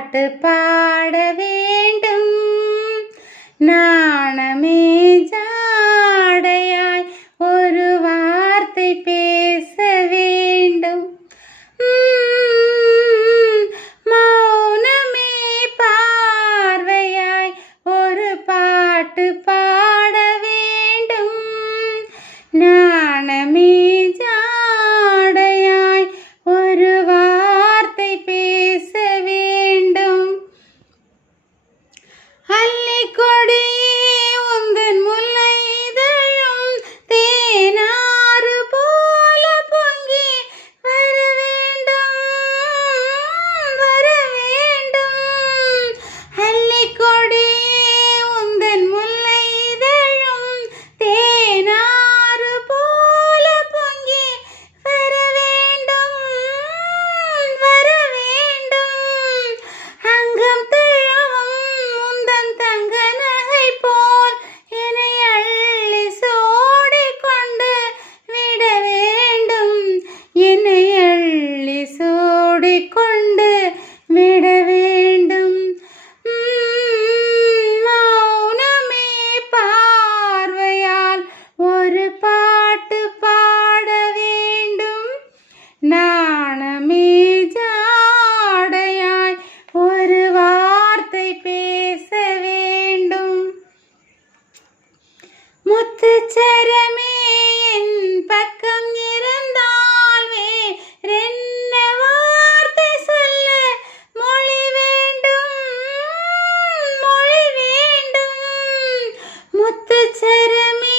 பாட்டு பாட வேண்டும். நாணமே ஜாடையாய் ஒரு வார்த்தை பேச வேண்டும். மௌனமே பார்வையாய் ஒரு பாட்டு பாட வேண்டும். நாணமே ஜாடையாய் ஒரு வார்த்தை பேச வேண்டும். அல்லிக்கொடியே உந்தன் முல்லை இதழும் தேனாறு போல பொங்கி வர வேண்டும், வர வேண்டும். அல்லிக்கொடியே உந்தன் முல்லை இதழும் தேனாறு போல பொங்கி வர வேண்டும், வர வேண்டும். அங்கம் தழுவும் உந்தன் தங்க நகை போல் என்னை அள்ளி சூடிக் கொண்டு விட வேண்டும், என்னை அள்ளி சூடிக் கொண்டு விட வேண்டும். மௌனமே பார்வையால் ஒரு பாட்டு பாட வேண்டும். நாணமே ஜாடையாய் ஒரு வார்த்தை பேச வேண்டும். முத்துச்சரமே என் பக்கம் இருந்தால் வேறென்ன வார்த்தை சொல்ல மொழி வேண்டும், மொழி வேண்டும். முத்துச்சரமே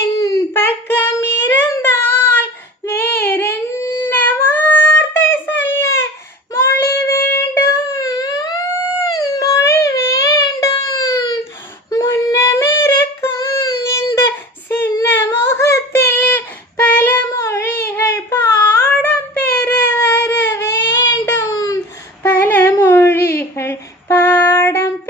என் பக்கம் இருந்தால் வேறென்ன வார்த்தை சொல்ல மொழி வேண்டும், மொழி வேண்டும். முன்னமிருக்கும் இந்த சின்ன முகத்தில் பல மொழிகள் பாடம் பெற வர வேண்டும், பல மொழிகள் பாடம்